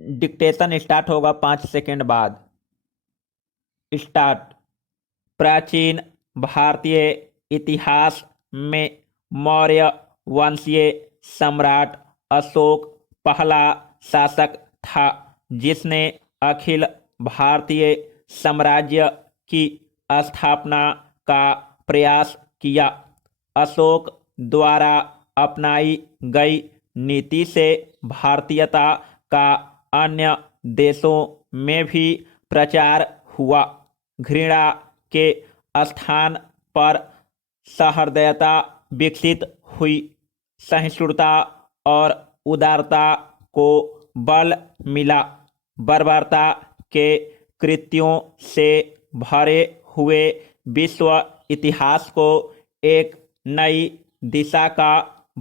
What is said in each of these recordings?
Dictation start होगा 5 second बाद। Start. प्राचीन भारतीय इतिहास में मौर्य वंशीय सम्राट अशोक पहला शासक था जिसने अखिल भारतीय साम्राज्य की स्थापना का प्रयास किया। अशोक द्वारा अपनाई गई नीति से भारतीयता का अन्य देशों में भी प्रचार हुआ। घृणा के स्थान पर सहृदयता विकसित हुई। सहिष्णुता और उदारता को बल मिला। बर्बरता के कृत्यों से भरे हुए विश्व इतिहास को एक नई दिशा का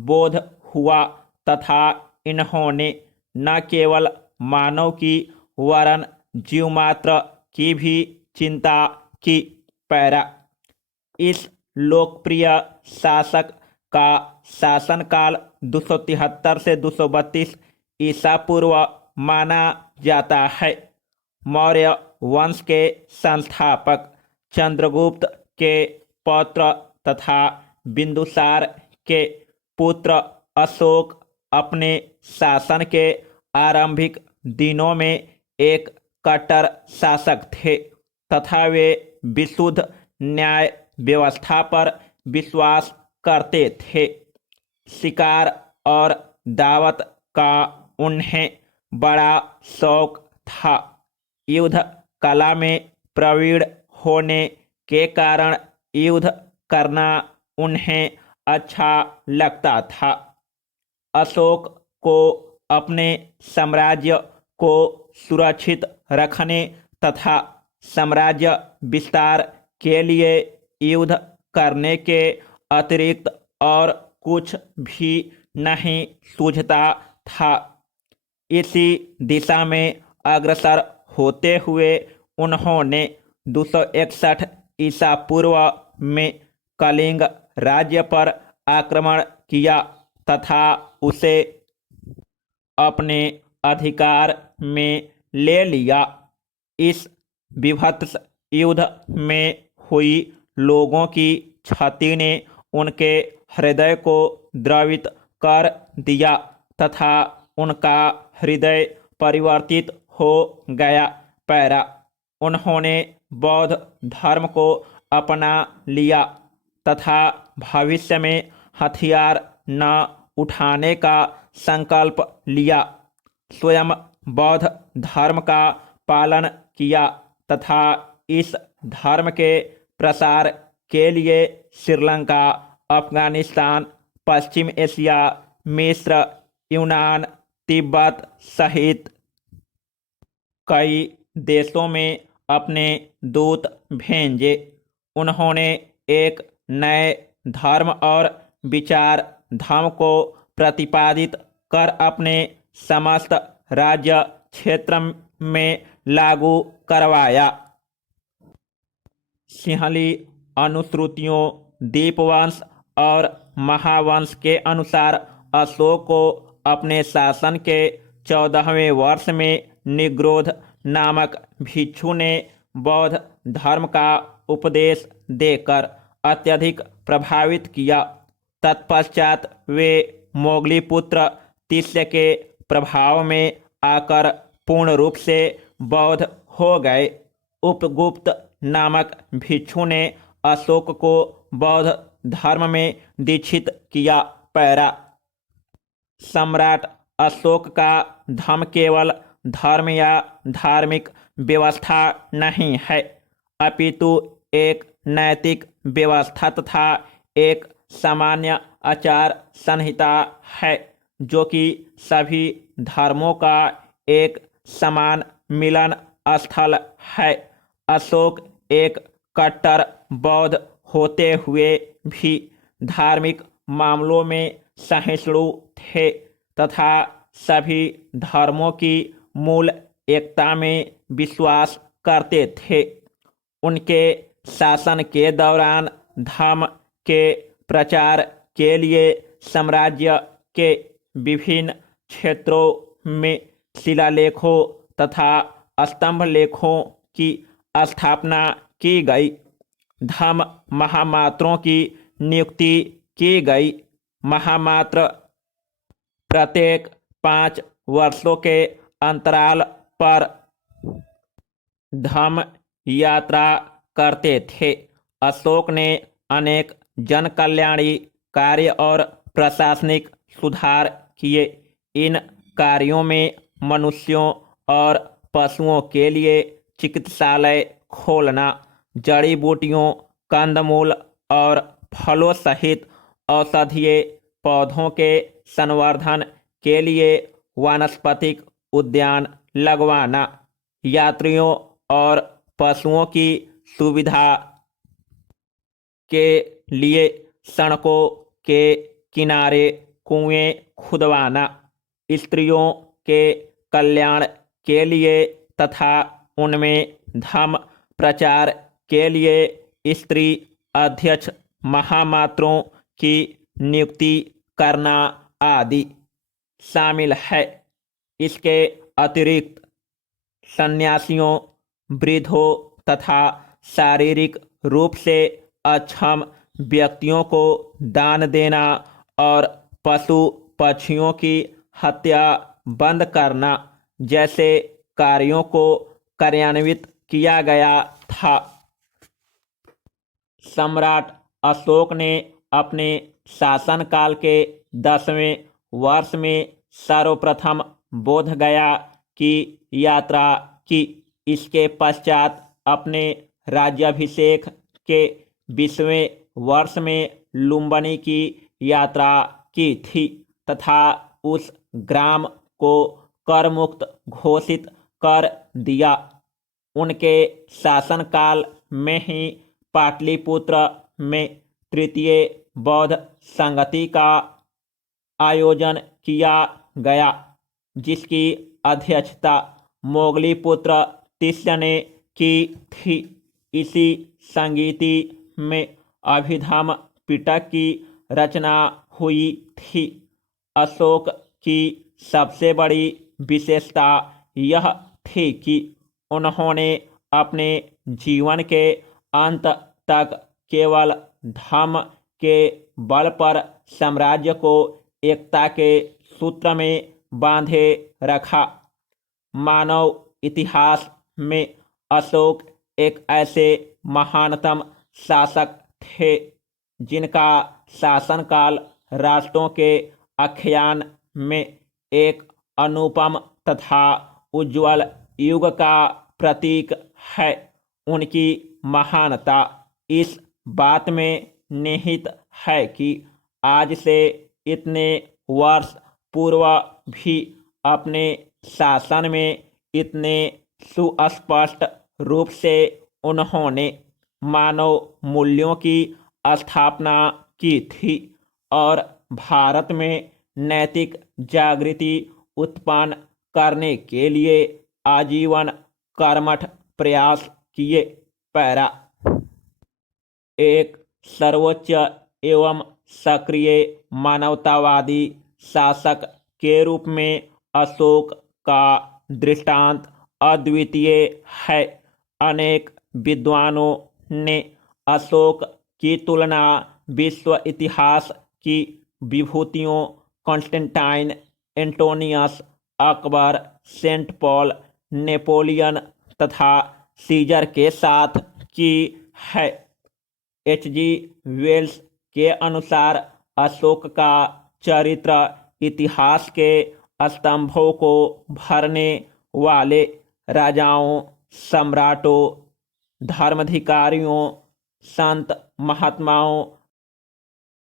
बोध हुआ तथा इन्होंने न केवल मानव की वरन जीवमात्र की भी चिंता की। पैरा। इस लोकप्रिय शासक का शासनकाल 273 से 232 ईसा पूर्व माना जाता है। मौर्य वंश के संस्थापक चंद्रगुप्त के पौत्र तथा बिंदुसार के पुत्र अशोक अपने शासन के आरंभिक दिनों में एक कट्टर शासक थे तथा वे विशुद्ध न्याय व्यवस्था पर विश्वास करते थे। शिकार और दावत का उन्हें बड़ा शौक था। युद्ध कला में प्रवीण होने के कारण युद्ध करना उन्हें अच्छा लगता था। अशोक को अपने साम्राज्य को सुरक्षित रखने तथा साम्राज्य विस्तार के लिए युद्ध करने के अतिरिक्त और कुछ भी नहीं सूझता था। इसी दिशा में अग्रसर होते हुए उन्होंने 261 ईसा पूर्व में कलिंग राज्य पर आक्रमण किया तथा उसे अपने अधिकार में ले लिया। इस विभत्स युद्ध में हुई लोगों की क्षति ने उनके हृदय को द्रवित कर दिया तथा उनका हृदय परिवर्तित हो गया। पैरा। उन्होंने बौद्ध धर्म को अपना लिया तथा भविष्य में हथियार न उठाने का संकल्प लिया। स्वयं बौद्ध धर्म का पालन किया तथा इस धर्म के प्रसार के लिए श्रीलंका, अफगानिस्तान, पश्चिम एशिया, मिस्र, यूनान, तिब्बत सहित कई देशों में अपने दूत भेजे। उन्होंने एक नए धर्म और विचार धाम को प्रतिपादित कर अपने समस्त राज्य क्षेत्र में लागू करवाया। सिंहली अनुश्रुतियों, दीपवंश और महावंश के अनुसार अशोक को अपने शासन के 14वें वर्ष में निग्रोध नामक भिक्षु ने बौद्ध धर्म का उपदेश देकर अत्यधिक प्रभावित किया। तत्पश्चात वे मोगली पुत्र तिस्य के प्रभाव में आकर पूर्ण रूप से बौद्ध हो गए। उपगुप्त नामक भिक्षु ने अशोक को बौद्ध धर्म में दीक्षित किया। पैरा। सम्राट अशोक का धर्म केवल धर्म या धार्मिक व्यवस्था नहीं है अपितु एक नैतिक व्यवस्था तथा एक सामान्य आचार संहिता है जो कि सभी धर्मों का एक समान मिलन स्थल है। अशोक एक कट्टर बौद्ध होते हुए भी धार्मिक मामलों में सहिष्णु थे तथा सभी धर्मों की मूल एकता में विश्वास करते थे। उनके शासन के दौरान धर्म के प्रचार के लिए साम्राज्य के विभिन्न क्षेत्रों में शिलालेखों तथा स्तंभ लेखों की स्थापना की गई। धम्म महामात्रों की नियुक्ति की गई। महामात्र प्रत्येक 5 वर्षों के अंतराल पर धम्म यात्रा करते थे। अशोक ने अनेक जन कल्याणी कार्य और प्रशासनिक सुधार किए। इन कार्यों में मनुष्यों और पशुओं के लिए चिकित्सालय खोलना, जड़ी बूटियों, कंदमूल और फलों सहित औषधीय पौधों के संवर्धन के लिए वानस्पतिक उद्यान लगवाना, यात्रियों और पशुओं की सुविधा के लिए सड़कों के किनारे कुएं खुदवाना, स्त्रियों के कल्याण के लिए तथा उनमें धम्म प्रचार के लिए स्त्री अध्यक्ष महामात्रों की नियुक्ति करना आदि शामिल है। इसके अतिरिक्त सन्यासियों, वृद्धों तथा शारीरिक रूप से अक्षम व्यक्तियों को दान देना और पशु पक्षियों की हत्या बंद करना जैसे कार्यों को कार्यान्वित किया गया था। सम्राट अशोक ने अपने शासनकाल के 10वें वर्ष में सर्वप्रथम बोध गया की यात्रा की। इसके पश्चात अपने राज्याभिषेक के 20वें वर्ष में लुम्बिनी की यात्रा की थी तथा उस ग्राम को कर मुक्त घोषित कर दिया। उनके शासनकाल में ही पाटलिपुत्र में तृतीय बौद्ध संगति का आयोजन किया गया, जिसकी अध्यक्षता मोगलीपुत्र तिस्य ने की थी। इसी संगीति में अभिधम्म पिटक की रचना हुई थी। अशोक की सबसे बड़ी विशेषता यह थी कि उन्होंने अपने जीवन के अंत तक केवल धम्म के बल पर साम्राज्य को एकता के सूत्र में बांधे रखा। मानव इतिहास में अशोक एक ऐसे महानतम शासक थे जिनका शासनकाल राष्ट्रों के आख्यान में एक अनुपम तथा उज्ज्वल युग का प्रतीक है। उनकी महानता इस बात में निहित है कि आज से इतने वर्ष पूर्व भी अपने शासन में इतने सुस्पष्ट रूप से उन्होंने मानव मूल्यों की स्थापना की थी और भारत में नैतिक जागृति उत्पन्न करने के लिए आजीवन कर्मठ प्रयास किए। पैरा एक सर्वोच्च एवं सक्रिय मानवतावादी शासक के रूप में अशोक का दृष्टांत अद्वितीय है। अनेक विद्वानों ने अशोक की तुलना विश्व इतिहास की विभूतियों Constantine, Antonius, Akbar, Saint Paul, Napoleon तथा सीजर के साथ की है। H.G. वेल्स के अनुसार अशोक का चरित्र इतिहास के स्तंभों को भरने वाले राजाओं, सम्राटों, धर्माधिकारियों, संत महात्माओं